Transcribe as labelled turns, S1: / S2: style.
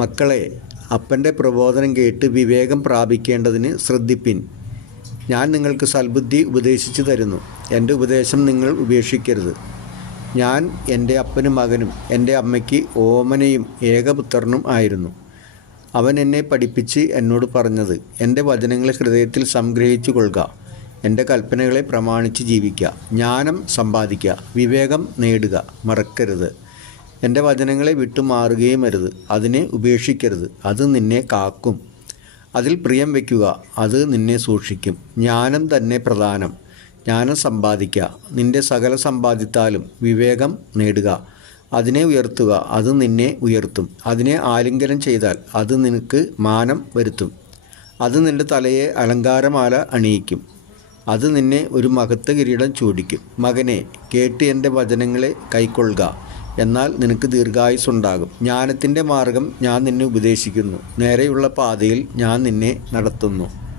S1: മക്കളെ അപ്പന്റെ പ്രബോധനം കേട്ട് വിവേകം പ്രാപിക്കേണ്ടതിന് ശ്രദ്ധിപ്പിൻ. ഞാൻ നിങ്ങൾക്ക് സൽബുദ്ധി ഉപദേശിച്ചു തരുന്നു. എന്റെ ഉപദേശം നിങ്ങൾ ഉപേക്ഷിക്കരുത്. ഞാൻ എന്റെ അപ്പനും മകനും എന്റെ അമ്മയ്ക്ക് ഓമനയും ഏകപുത്രനും ആയിരുന്നു. അവൻ എന്നെ പഠിപ്പിച്ച് എന്നോട് പറഞ്ഞത് എന്റെ വചനങ്ങളെ ഹൃദയത്തിൽ സംഗ്രഹിച്ചു കൊള്ളുക എന്റെ കൽപ്പനകളെ പ്രമാണിച്ച് ജീവിക്കുക. ജ്ഞാനം സമ്പാദിക്കുക. വിവേകം നേടുക. മറക്കരുത്. എന്റെ വചനങ്ങളെ വിട്ടുമാറുകയും അരുത്. അതിനെ ഉപേക്ഷിക്കരുത്. അത് നിന്നെ കാക്കും. അതിൽ പ്രിയം വയ്ക്കുക. അത് നിന്നെ സൂക്ഷിക്കും. ജ്ഞാനം തന്നെ പ്രധാനം. ജ്ഞാനം സമ്പാദിക്കുക. നിന്റെ സകല സമ്പാദിത്താലും വിവേകം നേടുക. അതിനെ ഉയർത്തുക. അത് നിന്നെ ഉയർത്തും. അതിനെ ആലിംഗനം ചെയ്താൽ അത് നിനക്ക് മാനം വരുത്തും. അത് നിന്റെ തലയെ അലങ്കാരമാല അണിയിക്കും. അത് നിന്നെ ഒരു മഹത്വ കിരീടം ചൂടിക്കും. മകനെ കേട്ട് എന്റെ വചനങ്ങളെ കൈക്കൊള്ളുക. എന്നാൽ നിനക്ക് ദീർഘായുസുണ്ടാകും ജ്ഞാനത്തിന്റെ മാർഗം ഞാൻ നിന്നെ ഉപദേശിക്കുന്നു. നേരെയുള്ള പാതയിൽ ഞാൻ നിന്നെ നടത്തുന്നു.